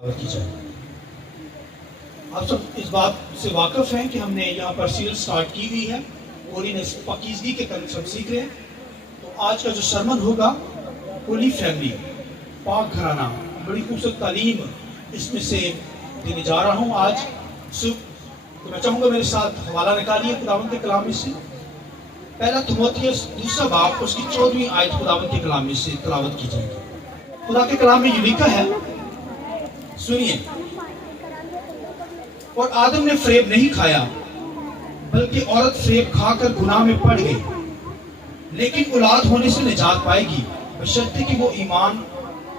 کی جائے۔ آپ سب اس بات سے واقف ہیں کہ ہم نے یہاں پر سیریل سٹارٹ کی ہوئی ہے اور انہیں پاکیزگی کے تعلق سب سیکھ رہے ہیں۔ تو آج کا جو سرمن ہوگا ہولی فیملی، پاک گھرانہ، بڑی خوبصورت تعلیم اس میں سے دینے جا رہا ہوں آج صبح۔ تو میں چاہوں گا میرے ساتھ حوالہ نکالیے خداوند کے کلام میں سے، پہلا تیموتھیوس دوسرا باب اس کی 14ویں آیت خداوند کے کلام میں سے تلاوت کی جائے گی۔ خدا کے کلام میں یہ لکھا ہے، سنیے، اور آدم نے فریب نہیں کھایا بلکہ عورت فریب کھا کر گناہ میں پڑ گئی، لیکن اولاد ہونے سے نجات پائے گی بشرطے کہ وہ ایمان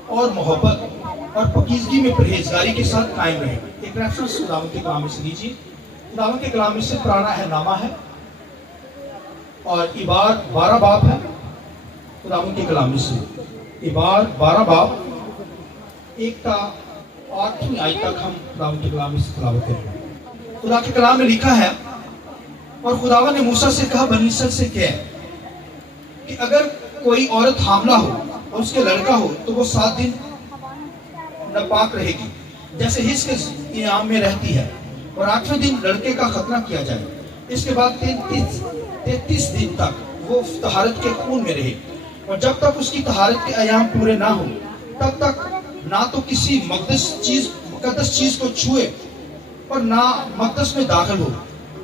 اور محبت اور پاکیزگی میں پرہیزگاری کے ساتھ قائم رہے۔ ایک ریفرنس خداوند کے کلام میں سے لیجیے۔ خداوند کے کلام میں سے پرانا ہے نامہ ہے اور عبار 12 باب ہے۔ خداوند کے کلام میں سے عبار 12 باب 1 تا 8ویں آیت تک ہم خداوند کے کلام میں سے تلاوت کریں گے۔ خدا کے کلام میں لکھا ہے، اور خداوند نے موسیٰ سے کہا بنی اسرائیل سے کہ اگر کوئی عورت حاملہ ہو اور اس کے لڑکا ہو تو وہ 7 دن ناپاک رہے گی، جیسے حس کے ایام میں رہتی ہے، اور 8ویں دن لڑکے کا ختنہ کیا جائے۔ اس کے بعد 33 دن تک وہ طہارت کے خون میں رہے، اور جب تک اس کی طہارت کے ایام پورے نہ ہو تب تک نہ تو کسی مقدس چیز کو چھوئے اور نہ مقدس میں داخل ہو،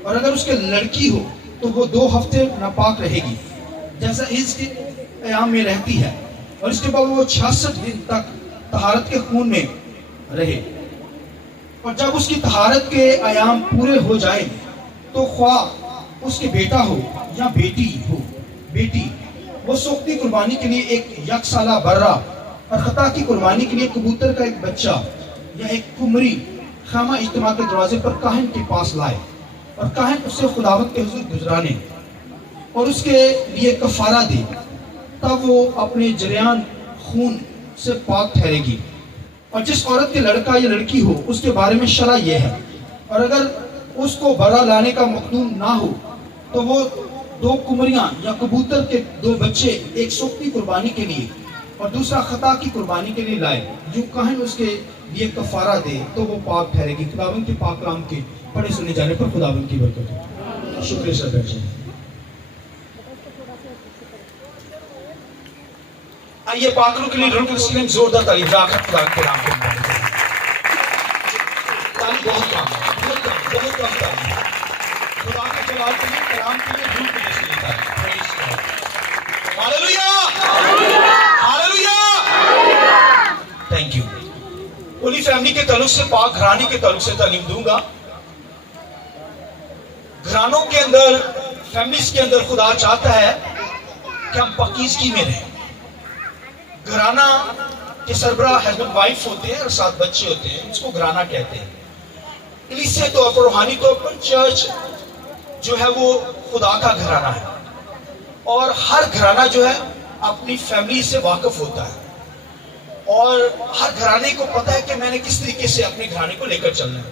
اور اگر اس کے لڑکی ہو تو وہ 2 ہفتے ناپاک رہے گی، جیسا اس کے ایام میں رہتی ہے، اور اس کے بعد وہ 66 دن تک طہارت کے خون میں رہے۔ اور جب اس کی طہارت کے ایام پورے ہو جائے تو خواہ اس کے بیٹا ہو یا بیٹی، وہ سوگتی قربانی کے لیے ایک 1 سالہ برہ اور خطا کی قربانی کے لیے کبوتر کا ایک بچہ یا ایک کمری خیمہ اجتماع کے دروازے پر کاہن کے پاس لائے، اور کاہن اسے خداوند کے حضور گزرانے اور اس کے لیے کفارہ دے، تب وہ اپنے جریان خون سے پاک ٹھہرے گی۔ اور جس عورت کے لڑکا یا لڑکی ہو اس کے بارے میں شرع یہ ہے، اور اگر اس کو برا لانے کا مقدور نہ ہو تو وہ 2 کمریاں یا کبوتر کے 2 بچے، ایک سوگتی قربانی کے لیے اور دوسرا خطا کی قربانی کے لیے لائے، جو کاہن اس کے لیے کفارہ دے تو وہ پاک ٹھہرے گی۔ خداوند کے پاک کلام کے پڑھے سنے جانے پر خداوند کی برکت ہو۔ شکریہ سر بیٹھے۔ آئیے پاکلوں کے لیے رکن اسلام زوردار تعلیم راکھت خدا کے نام کے تعلیم بہت کام ہے، بہت کم تعلیم ہے۔ خدا کے جلال کے لیے کلام کے لیے روح کے لیے تعلیم۔ Hallelujah, hallelujah, thank you. Holy family کے تعلق سے، پاک گھرانے کے تعلق سے تعلیم دوں گا۔ گھرانوں کے اندر، فیملیز کے اندر خدا چاہتا ہے کہ ہم پاکیزگی میں رہیں۔ گھرانہ کے سربراہ ہسبینڈ وائف ہوتے ہیں اور 7 بچے ہوتے ہیں، اس کو گھرانہ کہتے ہیں۔ کلیسیا طور پر، روحانی طور پر چرچ جو ہے وہ خدا کا گھرانہ ہے، اور ہر گھرانہ جو ہے اپنی فیملی سے واقف ہوتا ہے، اور ہر گھرانے کو پتہ ہے کہ میں نے کس طریقے سے اپنے گھرانے کو لے کر چلنا ہے۔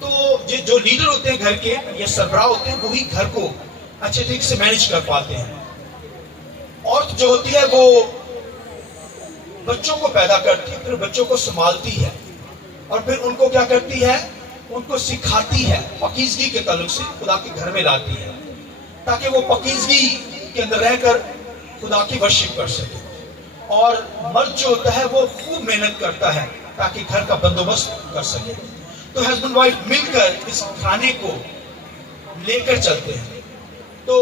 تو جو لیڈر ہوتے ہیں گھر کے یا سربراہ ہوتے ہیں، وہی گھر کو اچھے طریقے سے مینج کر پاتے ہیں۔ عورت جو ہوتی ہے وہ بچوں کو پیدا کرتی ہے، پھر بچوں کو سنبھالتی ہے، اور پھر ان کو کیا کرتی ہے، ان کو سکھاتی ہے، پاکیزگی کے تعلق سے خدا کے گھر میں لاتی ہے، تاکہ وہ پاکیزگی کے اندر رہ کر خدا کی ورشپ کر سکے۔ اور مرد جو ہوتا ہے وہ خوب محنت کرتا ہے تاکہ گھر کا بندوبست کر سکے۔ تو ہسبینڈ وائف مل کر اس گھرانے کو لے کر چلتے ہیں۔ تو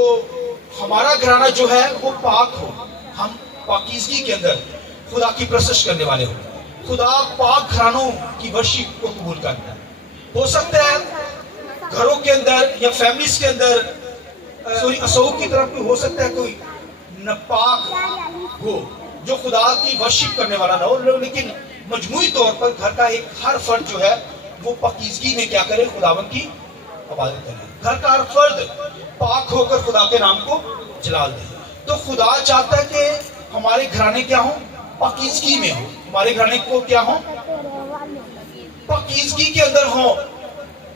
ہمارا گھرانہ جو ہے وہ پاک ہو، ہم پاکیزگی کے اندر خدا کی پرستش کرنے والے ہوں۔ خدا پاک گھرانوں کی ورشپ کو قبول کرتا ہے۔ ہو سکتا ہے گھروں کے اندر یا فیملیز کے اندر اصوب کی طرف ہو سکتا ہے کوئی ناپاک ہو جو خدا کی ورشپ کرنے والا نہ ہو، لیکن مجموعی طور پر گھر کا ایک ہر فرد جو ہے وہ پاکیزگی میں کیا کرے، خداوند کی عبادت کرے۔ گھر کا ہر فرد پاک ہو کر خدا کے نام کو جلال دے۔ تو خدا چاہتا ہے کہ ہمارے گھرانے کیا ہوں، پاکیزگی میں ہوں، ہمارے گھرانے کو کیا ہوں، پاکیزگی کے اندر ہوں۔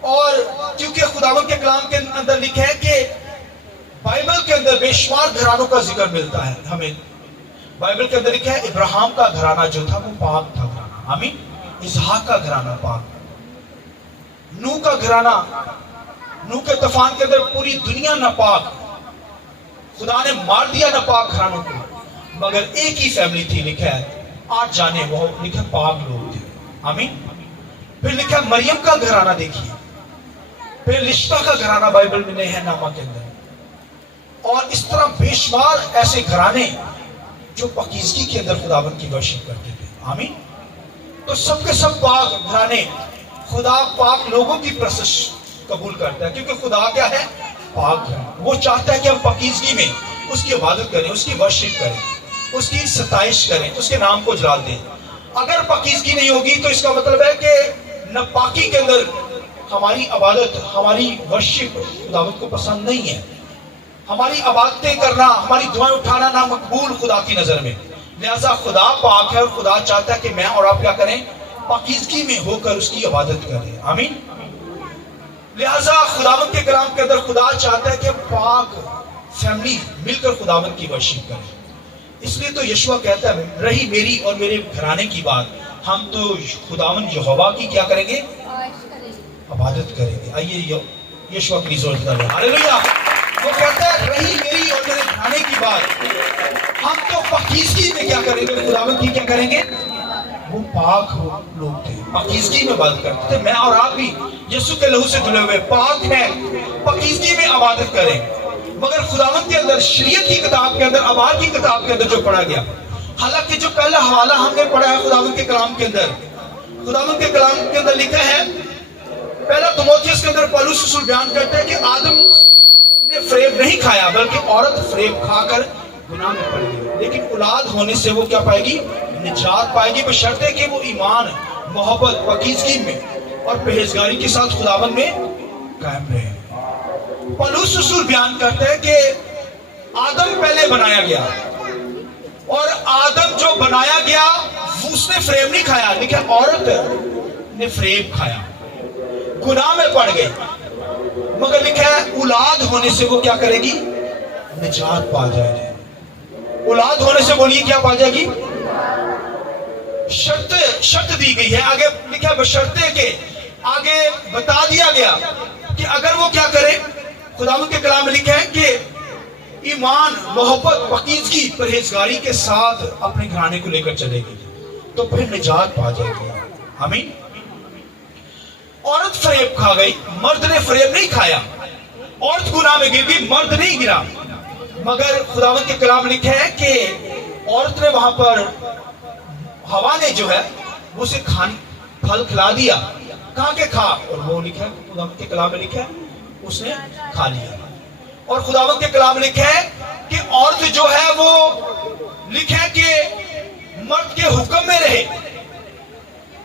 اور کیونکہ خداوند کے کلام کے اندر لکھا ہے کہ بائبل کے اندر بے شمار گھرانوں کا ذکر ملتا ہے ہمیں۔ بائبل کے اندر لکھا ہے ابراہیم کا گھرانہ جو تھا وہ پاک تھا گھرانہ، آمین۔ اسحاق کا گھرانہ پاک، نوح کا گھرانہ، نوح کے طوفان کے اندر پوری دنیا ناپاک، خدا نے مار دیا ناپاک گھرانوں کو، مگر ایک ہی فیملی تھی، لکھا ہے 8 جانے، وہ لکھا پاک لوگ تھے، آمین۔ پھر لکھا مریم کا گھرانہ دیکھیے، پھر رشتہ کا گھرانہ بائبل میں نہیں ہے نامہ کے اندر، اور اس طرح بے شمار ایسے گھرانے جو پاکیزگی کے اندر خداوند کی ورشپ کرتے تھے، آمین۔ تو سب کے سب پاک گھرانے، خدا پاک لوگوں کی پرستش قبول کرتا ہے، کیونکہ خدا کیا ہے؟ پاک ہے۔ وہ چاہتا ہے کہ ہم پاکیزگی میں اس کی عبادت کریں، اس کی ورشپ کریں، اس کی ستائش کریں، اس کے نام کو جلال دیں۔ اگر پاکیزگی نہیں ہوگی تو اس کا مطلب ہے کہ ناپاکی کے اندر ہماری عبادت، ہماری ورشپ خداوند کو پسند نہیں ہے۔ ہماری عبادتیں کرنا، ہماری دعائیں اٹھانا نامقبول خدا کی نظر میں، لہذا خدا پاک ہے اور خدا چاہتا ہے کہ میں اور آپ کیا کریں؟ پاکیزگی میں ہو کر اس کی عبادت کریں، آمین۔ لہذا خداوند کے کلام کے اندر خدا چاہتا ہے کہ پاک فیملی مل کر خداوند کی ورشپ کریں۔ اس لیے تو یشوع کہتا ہے رہی میری اور میرے گھرانے کی بات، ہم تو خداوند یہوہ کی کیا کریں گے؟ عبادت کریں گے۔ آئیے یشوع کی زور سے ہاللیلویا۔ وہ کہتا ہے رہی میری اور میرے گھرانے کی بات، ہم تو پاکیزگی میں کیا کریں گے؟ خداوند کی کیا کریں گے؟ وہ پاک لوگ تھے، پاکیزگی میں عبادت کرتے تھے۔ میں اور آپ بھی یسوع کے لہو سے دھلے ہوئے پاک ہیں، پاکیزگی میں عبادت کریں۔ مگر خداوند کے اندر شریعت کی کتاب کے اندر، ابار کی کتاب کے اندر جو پڑھا گیا، حالانکہ جو پہلا حوالہ ہم نے پڑھا ہے خداوند کے کلام کے اندر، خداوند کے کلام کے اندر لکھا ہے، پہلا تیموتھیوس کے اندر پولس رسول بیان کرتا ہے کہ آدم نے فریب نہیں کھایا بلکہ عورت فریب کھا کر گناہ میں پڑ گئی، لیکن اولاد ہونے سے وہ کیا پائے گی؟ نجات پائے گی، بشرطے کہ وہ ایمان، محبت، پاکیزگی میں اور پرہیزگاری کے ساتھ خداوند میں قائم رہے۔ پولس رسول بیان کرتا ہے کہ آدم پہلے بنایا گیا، اور آدم جو بنایا گیا اس نے فریب نہیں کھایا، لیکن عورت نے فریب کھایا، گناہ میں پڑ گئی، مگر لکھا ہے اولاد ہونے سے وہ کیا کرے گی؟ نجات پا جائے گی۔ اولاد ہونے سے بولیے کیا پا جائے گی؟ شرط دی گئی ہے، آگے لکھا بشرطے کہ آگے بتا دیا گیا کہ اگر وہ کیا کرے، خداوند کے کلام میں لکھا ہے کہ ایمان، محبت، پاکیزگی، پرہیزگاری کے ساتھ اپنے گھرانے کو لے کر چلے گی تو پھر نجات پا جائے گی، آمین۔ عورت فریب کھا گئی، مرد نے فریب نہیں کھایا، عورت گناہ میں گر گئی، مرد نہیں گرا، مگر خداوند کے کلام میں لکھا ہے کہ عورت نے وہاں پر، ہوا نے جو ہے وہ اسے پھل کھلا دیا، کہاں کے کھا، اور وہ لکھا ہے خداوند کے کلام میں لکھا ہے اس نے کھا لیا۔ اور خداوند کے کلام میں لکھا ہے کہ عورت جو ہے وہ لکھا ہے کہ مرد کے حکم میں رہے،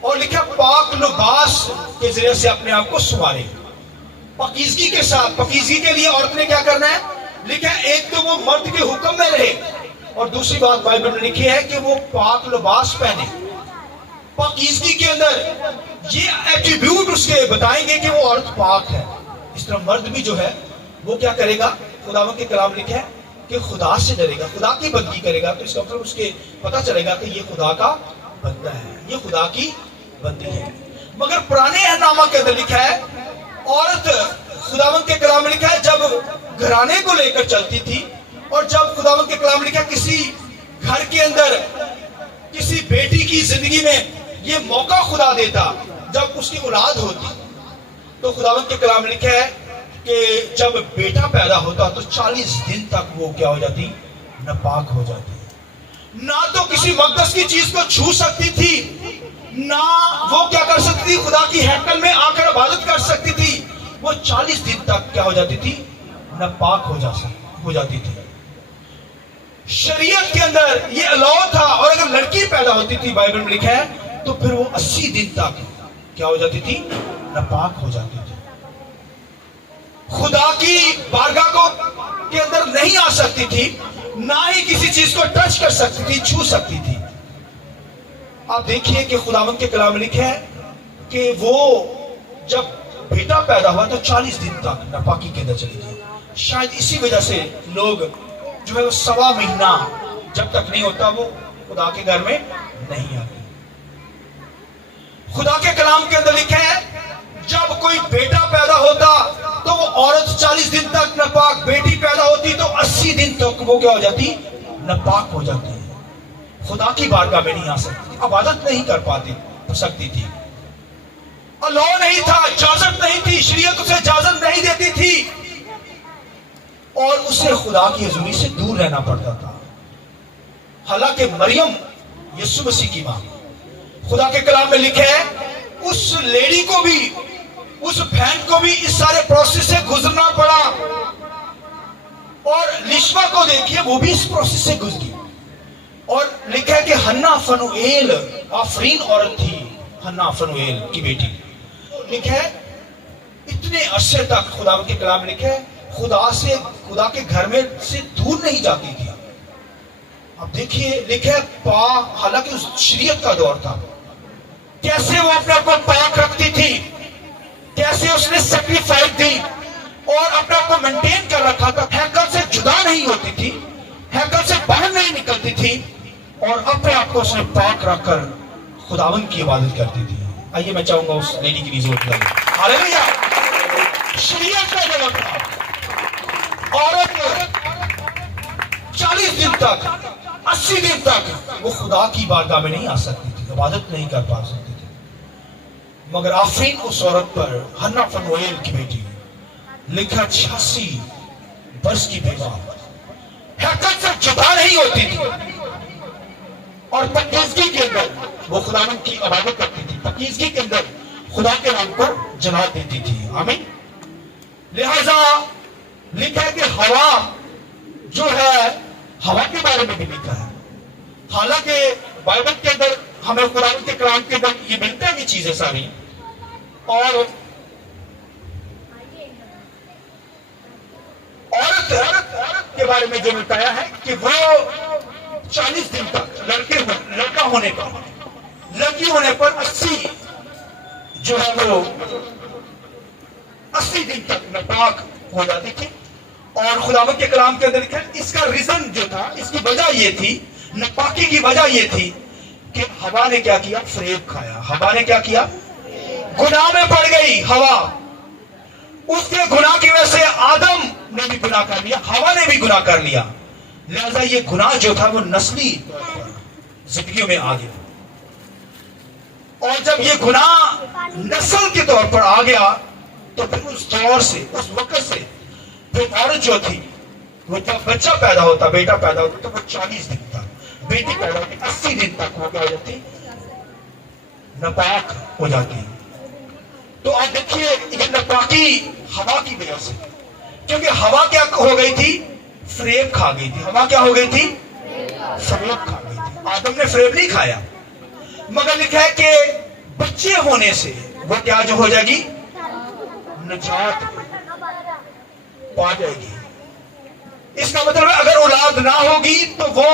اور لکھا پاک لباس کے ذریعے سے اپنے آپ کو سنوارے، پاکیزگی کے ساتھ۔ پاکیزگی کے لیے عورت نے کیا کرنا ہے؟ لکھا ہے ایک تو وہ مرد کے حکم میں رہے، اور دوسری بات بائبل میں لکھی ہے کہ وہ پاک لباس پہنے۔ پاکیزگی کے اندر یہ ایٹریبیوٹ اس کے بتائیں گے کہ وہ عورت پاک ہے۔ اس طرح مرد بھی جو ہے وہ کیا کرے گا؟ خداوند کے کلام لکھا ہے کہ خدا سے ڈرے گا، خدا کی بندگی کرے گا، تو اس کا مطلب اس کے پتہ چلے گا کہ یہ خدا کا بندہ ہے، یہ خدا کی بندی ہے۔ مگر پرانے نامہ کے اندر لکھا ہے عورت، خداوند کے کلام میں لکھا ہے جب گھرانے کو لے کر چلتی تھی، اور جب خداوند کے کلام میں لکھا ہے کسی گھر کے اندر کسی بیٹی کی زندگی میں یہ موقع خدا دیتا جب اس کی اولاد ہوتی، تو خداوند کے کلام میں لکھا ہے کہ جب بیٹا پیدا ہوتا تو 40 دن تک وہ کیا ہو جاتی؟ ناپاک ہو جاتی، نہ تو کسی مقدس کی چیز کو چھو سکتی تھی، نہ وہ کیا کر سکتی تھی؟ خدا کی ہیکل میں آ کر عبادت کر سکتی تھی، وہ 40 دن تک کیا ہو جاتی تھی؟ ناپاک ہو جاتی تھی۔ شریعت کے اندر یہ الاؤ تھا، اور اگر لڑکی پیدا ہوتی تھی بائبل میں لکھا ہے تو پھر وہ 80 دن تک کیا ہو جاتی تھی؟ ناپاک ہو جاتی تھی، خدا کی بارگاہ کو کے اندر نہیں آ سکتی تھی، نہ ہی کسی چیز کو ٹچ کر سکتی تھی، چھو سکتی تھی۔ آپ دیکھیے کہ خداوند کے کلام میں لکھا ہے کہ وہ جب بیٹا پیدا ہوا تو 40 دن تک ناپاکی کے اندر چلی گئی۔ شاید اسی وجہ سے لوگ جو ہے وہ 1.25 مہینہ جب تک نہیں ہوتا وہ خدا کے گھر میں نہیں آتے۔ خدا کے کلام کے اندر لکھا ہے جب کوئی بیٹا پیدا ہوتا تو وہ عورت 40 دن تک ناپاک، بیٹی پیدا ہوتی تو 80 دن تک وہ کیا ہو جاتی؟ ناپاک ہو جاتی ہے، خدا کی بارگاہ میں نہیں آ سکتی تھی، عبادت نہیں کر پاتی سکتی تھی، اللہ نہیں تھا، اجازت نہیں تھی، شریعت اسے اجازت نہیں دیتی تھی، اور اسے خدا کی حضوری سے دور رہنا پڑتا تھا۔ حالانکہ مریم یسوع مسیح کی ماں، خدا کے کلام میں لکھا ہے اس لیڈی کو بھی، اس بہن کو بھی اس سارے پروسیس سے گزرنا پڑا، اور لشوا کو دیکھیے وہ بھی اس پروسیس سے گزری، اور لکھا ہے کہ حنا فنوئیل آفرین عورت تھی، حنا فنوئیل کی بیٹی، لکھا ہے اتنے عرصے تک خدا کے کلام میں لکھا ہے خدا کے گھر میں سے دور نہیں جاتی تھی۔ اب دیکھیے لکھا ہے حالانکہ اس شریعت کا دور تھا، کیسے وہ اپنے آپ کو پاک رکھتی تھی، کیسے اس نے سیکریفائس دی اور اپنے آپ کو مینٹین کر رکھا تھا، ہیکل سے جدا نہیں ہوتی تھی، ہیکل سے باہر نہیں نکلتی تھی، اور اپنے آپ کو اس نے پاک رکھ کر خداوند کی عبادت کرتی تھی۔ آئیے میں چاہوں گا اس لیڈی کی نسبت کریں۔ ہاللیلویا! شریعت کا دور تھا، عورت 40 دن تک 80 دن تک وہ خدا کی بارگاہ میں نہیں آ سکتی تھی، عبادت نہیں کر پا سکتی تھی، مگر آفرین اس عورت پر، حنا فنوئیل کی بیٹی، لکھا 86 برس کی بیوہ، ہیکل سے جدا نہیں ہوتی تھی، اور پاکیزگی کے اندر وہ خداوند کی عبادت کرتی تھی، پاکیزگی کے اندر خدا کے نام کو جلال دیتی تھی۔ آمین۔ لہذا لکھا ہے کہ ہوا جو ہے، ہوا کے بارے میں بھی لکھا ہے، حالانکہ بائبل کے اندر ہمیں قرآن کے کلام کے اندر یہ ملتا ہے یہ چیزیں ساری، اور عورت کے بارے میں جو بتایا ہے کہ وہ 40 دن تک لڑکا ہونے پر، لڑکی ہونے پر 80 جو ہے وہ 80 دن تک ناپاک ہو جاتی تھی، اور خداوند کے کلام کے اندر لکھا ہے اس کا ریزن جو تھا، اس کی وجہ یہ تھی، ناپاکی کی وجہ یہ تھی کہ ہوا نے کیا کیا؟ فریب کھایا۔ ہوا نے کیا کیا؟ گناہ میں پڑ گئی ہوا، اس کے گناہ کی وجہ سے آدم نے بھی گناہ کر لیا، ہوا نے بھی گناہ کر لیا، لہذا یہ گناہ جو تھا وہ نسلی زندگیوں میں آ گیا، اور جب یہ گناہ نسل کے طور پر آ گیا تو پھر اس دور سے، اس وقت سے پھر عورت جو تھی وہ جب بچہ پیدا ہوتا، بیٹا پیدا ہوتا تو وہ 40 دن تک، بیٹی پیدا ہوتی 80 دن تک وہ کیا ہو جاتی؟ ناپاک ہو جاتی۔ تو آپ دیکھیے یہ ناپاکی ہوا کی وجہ سے، کیونکہ ہوا کیا ہو گئی تھی؟ فریب کھا گئی تھی۔ ہوا کیا ہو گئی تھی؟ فریب کھا گئی تھی۔ آدم نے فریب نہیں کھایا، مگر لکھا ہے کہ بچے ہونے سے وہ کیا جو ہو جائے گی؟ نجات پا جائے گی۔ اس کا مطلب ہے اگر اولاد نہ ہوگی تو وہ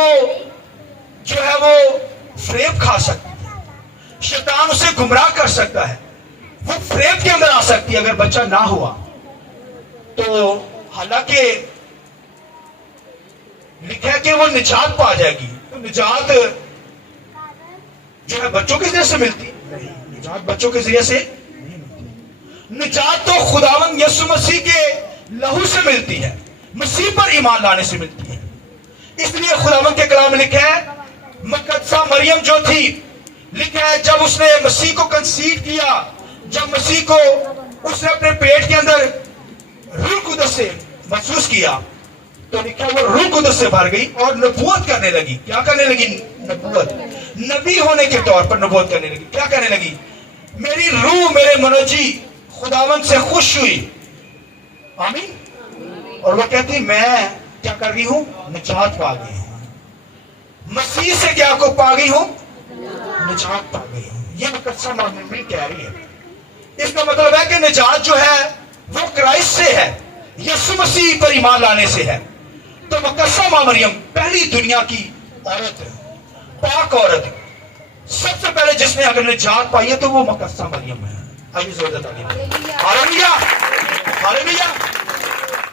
جو ہے وہ فریب کھا سکتی ہے، شیطان اسے گمراہ کر سکتا ہے، وہ فریب کے اندر آ سکتی ہے اگر بچہ نہ ہوا تو۔ حالانکہ لکھا ہے کہ وہ نجات پا جائے گی، تو نجات جو ہے بچوں کے ذریعے سے ملتی نہیں، نجات بچوں کے ذریعے سے نہیں ملتی، نجات تو خداوند یسوع مسیح کے لہو سے ملتی ہے، مسیح پر ایمان لانے سے ملتی ہے۔ اس لیے خداوند کے کلام میں لکھا ہے مقدسہ مریم جو تھی، لکھا ہے جب اس نے مسیح کو کنسیو کیا، جب مسیح کو اس نے اپنے پیٹ کے اندر روح قدس سے محسوس کیا تو لکھا وہ روح قدس سے بھر گئی اور نبوت کرنے لگی۔ کیا کرنے لگی؟ نبوت، نبی ہونے کے طور پر نبوت کرنے لگی۔ کیا کرنے لگی؟ میری روح میرے منجی خداوند سے خوش ہوئی، آمین، اور وہ کہتی میں کیا کر گئی ہوں؟ نجات پا گئی ہوں، مسیح سے کیا کو پا گئی ہوں؟ نجات پا گئی ہوں۔ یہ مقدسہ مریم کہہ رہی ہے۔ اس کا مطلب ہے کہ نجات جو ہے وہ کرائسٹ سے ہے، یسوع مسیح پر ایمان لانے سے ہے۔ تو مقدسہ ماں مریم پہلی دنیا کی عورت ہے، پاک عورت، سب سے پہلے جس نے اگر نجات پائی ہے تو وہ مقدسہ مریم ہے۔ ابھی ضرورت آ گئی، ہاللیلویا، ہاللیلویا۔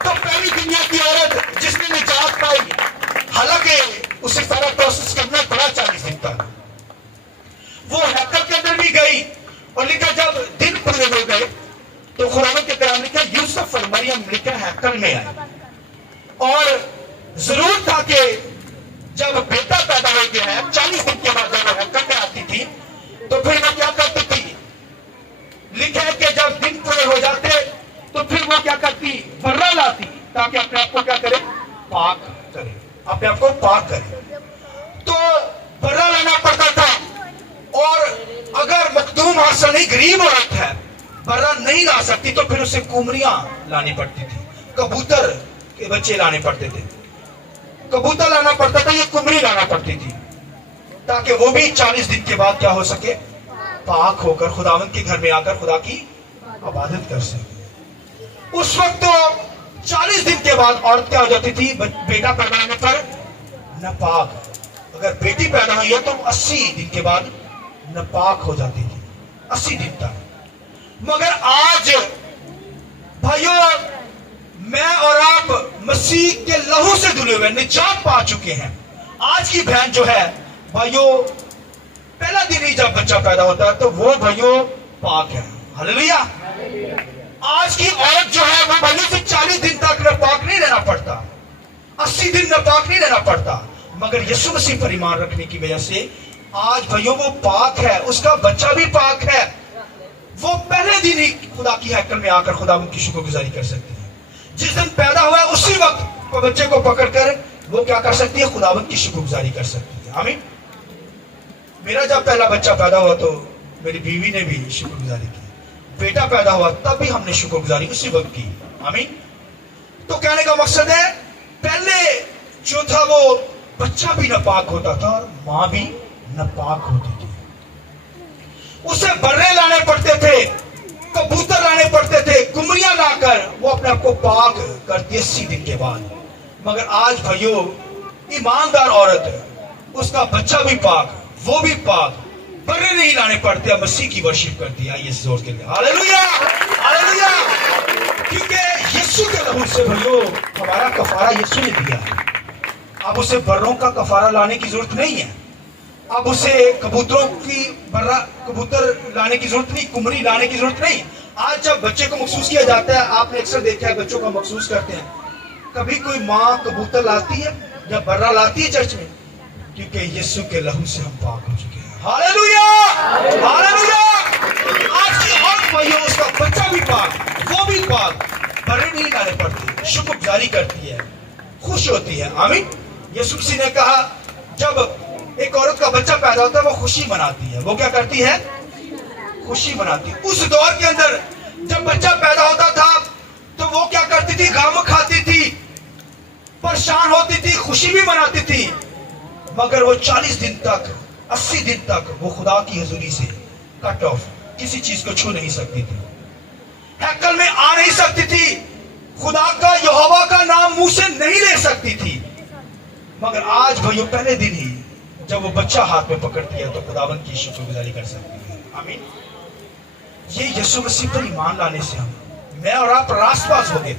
تو پہلی دنیا کی عورت جس نے نجات پائی، حالانکہ اسے سارا پروسیس کرنا پڑا 40 دن تک، وہ ہیکل کے اندر بھی گئی، اور لکھا جب دن پورے ہو گئے تو خداوند کے کلام لکھا یوسف اور مریم لکھا ہیکل میں آئے، اور ضرور تھا کہ جب بیٹا پیدا ہو گیا ہے 40 دن کے بعد جب وہ ہیکل میں آتی تھی تو پھر وہ کیا کرتی تھی، لکھا ہے کہ جب دن پورے ہو جاتے تو پھر وہ کیا کرتی، برہ لاتی تاکہ اپنے آپ کو کیا کرے، پاک کرے، اپنے آپ کو پاک کرے۔ تو برہ لانا پڑتا تھا، اور اگر مخدوم حاصل نہیں، غریب عورت ہے، برہ نہیں لا سکتی تو پھر اسے کمریاں لانی پڑتی تھی، کبوتر کے بچے لانے پڑتے تھے، کبوتر لانا پڑتا تھا، یہ کمری لانا پڑتی تھی تاکہ وہ بھی 40 دن کے بعد کیا ہو سکے، پاک ہو کر خداوند کے گھر میں آ کر خدا کی عبادت کر سکے۔ اس وقت تو 40 دن کے بعد عورت کیا ہو جاتی تھی، بیٹا پیدا ہونے پر ناپاک، اگر بیٹی پیدا ہوئی ہے تو 80 دن کے بعد ناپاک ہو جاتی تھی، 80 دن تک۔ مگر آج بھائیو میں اور آپ مسیح کے لہو سے دھلے ہوئے نجات پا چکے ہیں۔ آج کی بہن جو ہے بھائیو، پہلا دن ہی جب بچہ پیدا ہوتا ہے تو وہ بھائیو پاک ہے، ہلیلویا۔ آج کی عورت جو ہے وہ بھائیو سے 40 دن تک ناپاک نہیں رہنا پڑتا، 80 دن ناپاک نہیں رہنا پڑتا، مگر یسوع مسیح پر ایمان رکھنے کی وجہ سے آج بھائیو وہ پاک ہے، اس کا بچہ بھی پاک ہے۔ وہ پہلے دن ہی خدا کی ہیکل میں آ کر خدا کی شکر گزاری کر سکتی ہے، جس دن پیدا ہوا ہے اسی وقت بچے کو پکڑ کر وہ کیا کر سکتی ہے، خداوند کی شکر گزاری کر سکتی ہے۔ آمین۔ میرا جب پہلا بچہ پیدا ہوا تو میری بیوی نے بھی شکر گزاری کی، بیٹا پیدا ہوا تب بھی ہم نے شکر گزاری اسی وقت کی۔ آمین۔ تو کہنے کا مقصد ہے پہلے جو تھا وہ بچہ بھی ناپاک ہوتا تھا اور ماں بھی ناپاک ہوتی تھی، اسے برے لانے پڑتے تھے، کبوتر لانے پڑتے تھے، کمریاں لا کر وہ اپنے آپ کو پاک کرتی 80 دن کے بعد۔ مگر آج بھائیو ایماندار عورت ہے، اس کا بچہ بھی پاک، وہ بھی پاک، برے نہیں لانے پڑتے، مسیح کی ورشپ کرتی ہے۔ آئیے زور کے لیے ہاللویا، ہاللویا۔ کیونکہ یسوع کے لہو سے بھائیو ہمارا کفارہ یسوع نے دیا ہے، اب اسے بروں کا کفارہ لانے کی ضرورت نہیں ہے، اب اسے کبوتروں کی کبوتر لانے کی ضرورت نہیں، کمری لانے کی ضرورت نہیں۔ آج جب بچے کو مخصوص کیا جاتا ہے، آپ نے اکثر دیکھا ہے بچوں کو مخصوص کرتے ہیں، کبھی کوئی ماں کبوتر لاتی ہے یا برہ لاتی ہے چرچ میں، کیونکہ یسوع کے لہو سے ہم پاک ہو چکے ہیں۔ Hallelujah, hallelujah. آج کی عورت بھائیو اس کا بچہ بھی پاک، وہ بھی پاک، برے نہیں لانے پڑتے، شکر گزاری کرتی ہے، خوش ہوتی ہے۔ آمین۔ یسوع مسیح نے کہا جب ایک عورت کا بچہ پیدا ہوتا ہے وہ خوشی مناتی ہے، وہ کیا کرتی ہے، خوشی مناتی ہے۔ اس دور کے اندر جب بچہ پیدا ہوتا تھا تو وہ کیا کرتی تھی، غم کھاتی تھی، پریشان ہوتی تھی، خوشی بھی مناتی تھی، مگر وہ 40 دن تک 80 دن تک وہ خدا کی حضوری سے کٹ آف، کسی چیز کو چھو نہیں سکتی تھی، ہیکل میں آ نہیں سکتی تھی، خدا کا یہوہ کا نام منہ سے نہیں لے سکتی تھی۔ مگر آج بھائیو پہلے دن ہی جب وہ بچہ ہاتھ میں پکڑتی ہے تو خداوند کی شکر گزاری کر سکتی ہے۔ آمین۔ یہ یسوع مسیح پر ایمان لانے سے میں اور آپ راست باز ہو گئے۔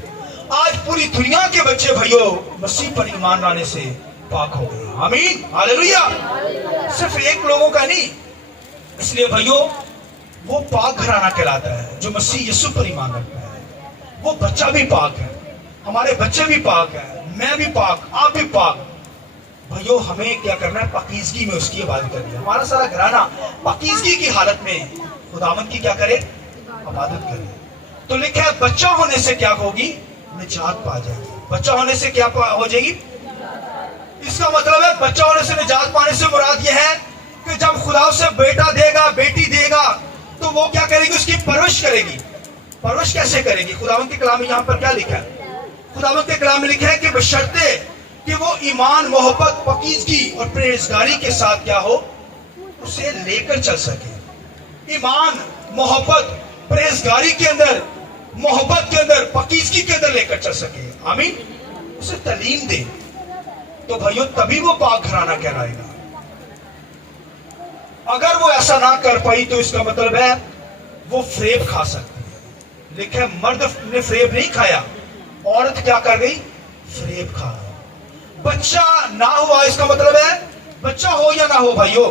آج پوری دنیا کے بچے بھائیو مسیح پر ایمان لانے سے پاک ہو گئے۔ آمین، ہاللویا۔ صرف ایک لوگوں کا نہیں، اس لیے بھائیو وہ پاک گھرانہ کہلاتا ہے جو مسیح یسوع پر ایمان رکھتا ہے، وہ بچہ بھی پاک ہے، ہمارے بچے بھی پاک ہیں، میں بھی پاک، آپ بھی پاک۔ بھائیو ہمیں کیا کرنا ہے، پاکیزگی میں اس کی عبادت کرنی ہے، ہمارا سارا گھرانہ پاکیزگی کی حالت میں خداوند کی کیا کرے، عبادت کرے۔ تو لکھا ہے بچہ ہونے سے کیا ہوگی، نجات پا جائے گی۔ بچہ ہونے سے کیا ہو جائے گی، اس کا مطلب ہے بچہ ہونے سے نجات پانے سے مراد یہ ہے کہ جب خدا اسے بیٹا دے گا، بیٹی دے گا، تو وہ کیا کرے گی، اس کی پرورش کرے گی۔ پرورش کیسے کرے گی، خداوند کے کلام میں یہاں پر کیا لکھا ہے، خداوند کے کلام میں لکھا ہے کہ بشرطے کہ وہ ایمان، محبت، پاکیزگی اور پرہیزگاری کے ساتھ کیا ہو، اسے لے کر چل سکے۔ ایمان، محبت، پرہیزگاری کے اندر، محبت کے اندر، پاکیزگی کے اندر لے کر چل سکے۔ آمین۔ اسے تعلیم دے تو بھائیو تبھی وہ پاک گھرانہ کہلائے گا۔ اگر وہ ایسا نہ کر پائی تو اس کا مطلب ہے وہ فریب کھا سکتی ہے۔ لکھا ہے مرد نے فریب نہیں کھایا، عورت کیا کر گئی، فریب کھا گئی۔ بچہ نہ ہوا، اس کا مطلب ہے بچہ ہو یا نہ ہو بھائیو،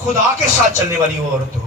خدا کے ساتھ چلنے والی وہ عورت ہو۔